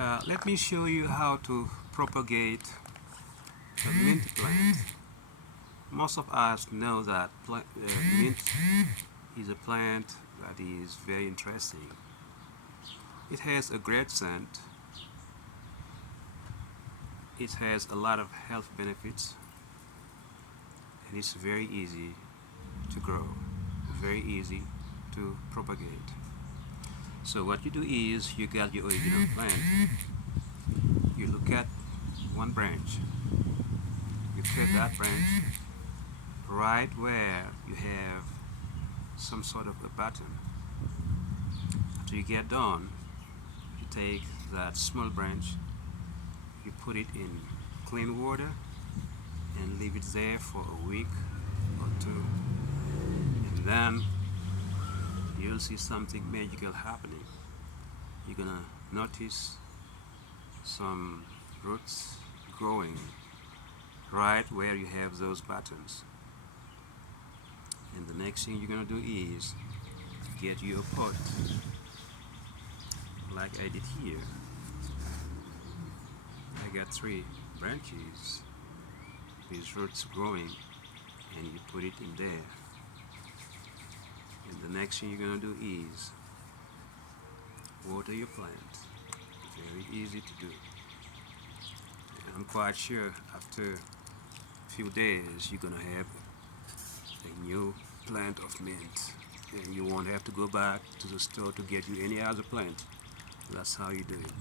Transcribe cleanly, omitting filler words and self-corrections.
Let me show you how to propagate a mint plant. Most of us know that mint is a plant that is very interesting. It has a great scent. It has a lot of health benefits, and it's very easy to grow, very easy to propagate. So what you do is you get your original plant, you look at one branch, you cut that branch right where you have some sort of a button. After you get done, you take that small branch, you put it in clean water and leave it there for a week or two, and then you'll see something magical happening. You're gonna notice some roots growing right where you have those buttons. And the next thing you're gonna do is get you a pot, like I did here. I got 3 branches, these roots growing, and you put it in there. And the next thing you're gonna do is water your plant. Very easy to do. And I'm quite sure after a few days you're gonna have a new plant of mint, and you won't have to go back to the store to get you any other plant. That's how you do it.